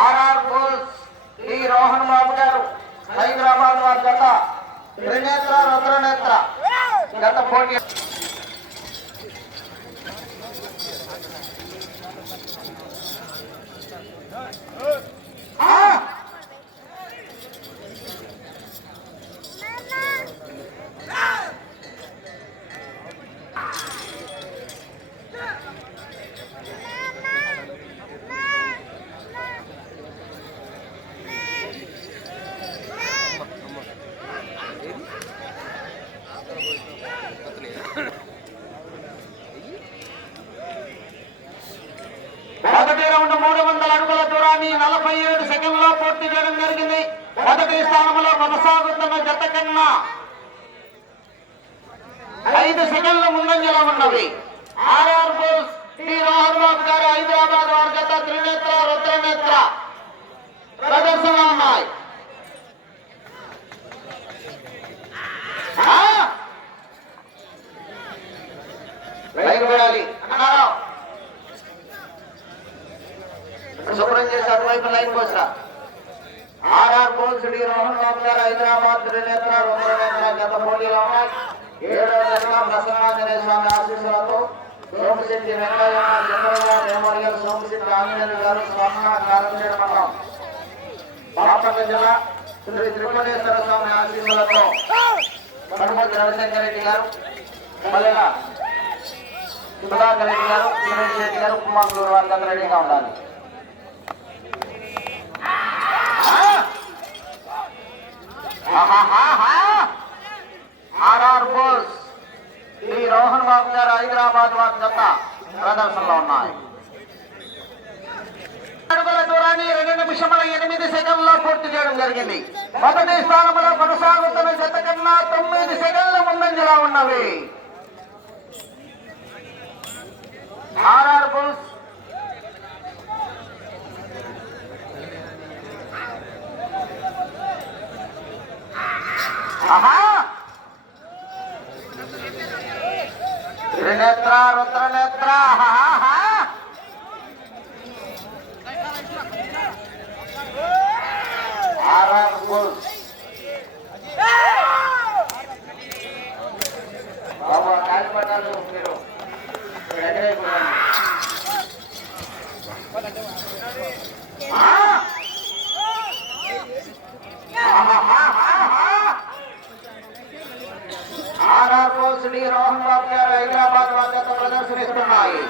RR బోస్ డి రోహన్ బాబు గారు హైదరాబాద్ వారి జత త్రినేత్ర రుద్రనేత్ర గత పోటీ మొదటి రౌండ్ 300 అడుగుల దూరాన్ని 47 సెకండ్లో పూర్తి చేయడం జరిగింది. మొదటి స్థానంలో కొనసాగుతున్న జత కన్నా 5 సెకండ్ల ముందంజలో ఉన్నవి. ఆర్ఆర్ బోస్ టి రోహన్ బాబు గారు హైదరాబాద్ వారి జత త్రినేత్ర రుద్రనేత్ర ప్రదర్శన ఉన్నాయి. బయలుదేరాలి అన్నారా శుభ్రం చేసి అటువైపు లైన్ కోసా. ఆర్ఆర్ బోస్ డి రోహన్ బాబు గారు హైదరాబాద్ త్రినేత్ర రుద్రనేత్ర గత పోటీలో ఉన్నాయి. 7వ జత ప్రసన్నాంజనేయ స్వామి ఆశీస్సులతో సోమశెట్టి వెంకయ్య చంద్రయ్య మెమోరియల్ సోమశెట్టి ఆంజనేయులు గారు స్వర్ణ కారంచేడు మండలం బాపట్ల జిల్లా శ్రీ త్రిపుణేశ్వర స్వామి ఆశీస్సులతో కనుమతి రవిశంకర్ రెడ్డి గారు మల్లెల సుధాకర్ రెడ్డి గారు శ్రీరెడ్డి రెడ్డి గారు కుమారులు వారి రెడీగా ఉండాలి. ఆర్ఆర్ బోస్ శ్రీ రోహన్ బాబు గారు హైదరాబాద్ వారి జత ప్రదర్శనలో ఉన్నాయి. అడుగుల దూరాన్ని 2 నిమిషముల 8 సెకండ్లో పూర్తి చేయడం జరిగింది. మొదటి స్థానంలో కొనసాగుతున్న జత కన్నా 9 సెకండ్ల ముందంజలో ఉన్నవి. ఆర్ఆర్ బోస్ త్రినేత్ర రుద్రనేత్ర ఆర్ఆర్ బోస్ బాబా కాలిపట్టాలు మీరు ఆర్ఆర్ బోస్ డి రోహన్ బాబు గారు హైదరాబాద్ వద్ద ప్రదర్శనిస్తున్నాయి.